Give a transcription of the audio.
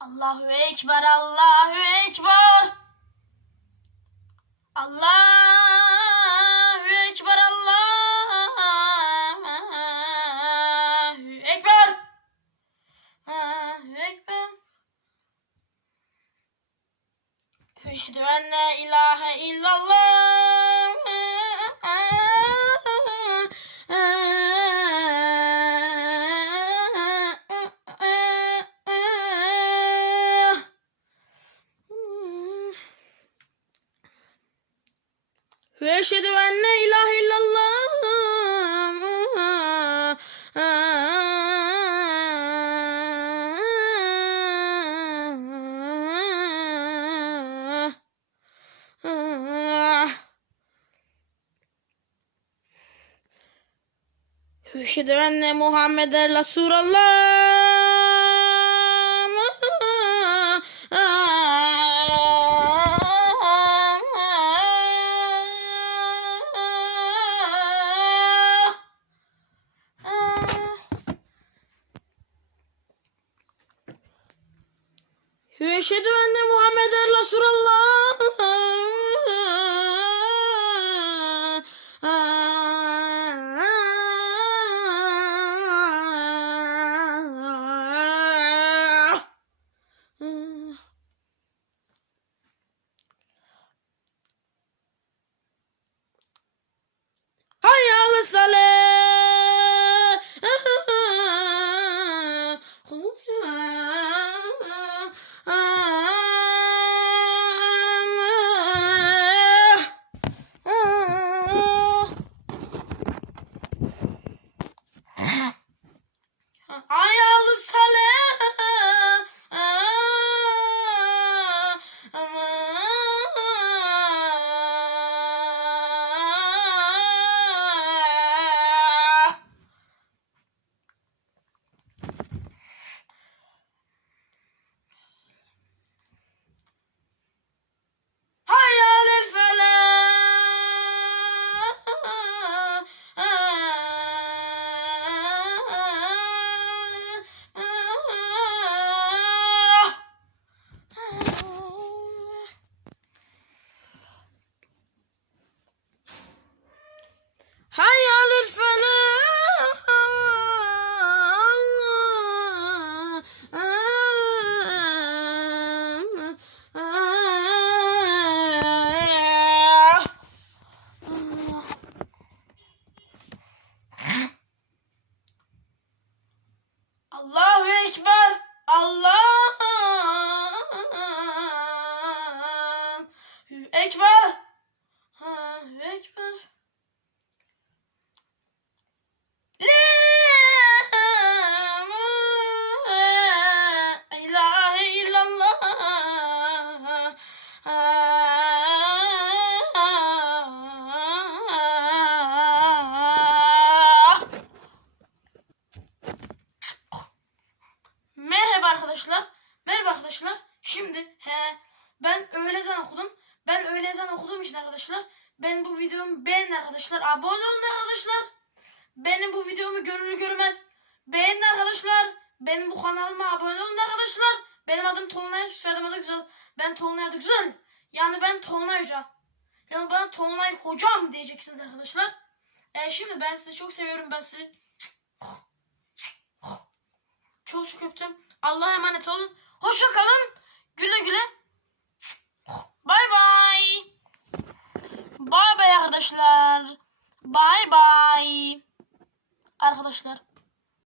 Allahu Ekber, Allahu Ekber. Allahu Ekber, Allahu Ekber. Allahu Ekber. Eşhedü en la ilahe illallah. Ve eşhedü en la ilahe illallah. Eşhedü enne Muhammeden Resulallah. Eşhedü enne Muhammeden Resulallah. Arkadaşlar. Merhaba arkadaşlar. Şimdi he, ben öğle ezan okudum. Ben öğle ezan okuduğum için arkadaşlar ben bu videomu beğenin arkadaşlar. Abone olun arkadaşlar. Benim bu videomu görür görmez beğenin arkadaşlar. Benim bu kanalıma abone olun arkadaşlar. Benim adım Tolunay. Soyadım adı güzel. Ben Tolunay adı güzel. Yani ben Tolunay Hoca. Yani bana Tolunay Hocam diyeceksiniz arkadaşlar. E, şimdi ben sizi çok seviyorum. Ben sizi çok çok. Allah'a emanet olun. Hoşça kalın. Güle güle. Bay bay. Bay bay arkadaşlar. Bay bay. Arkadaşlar.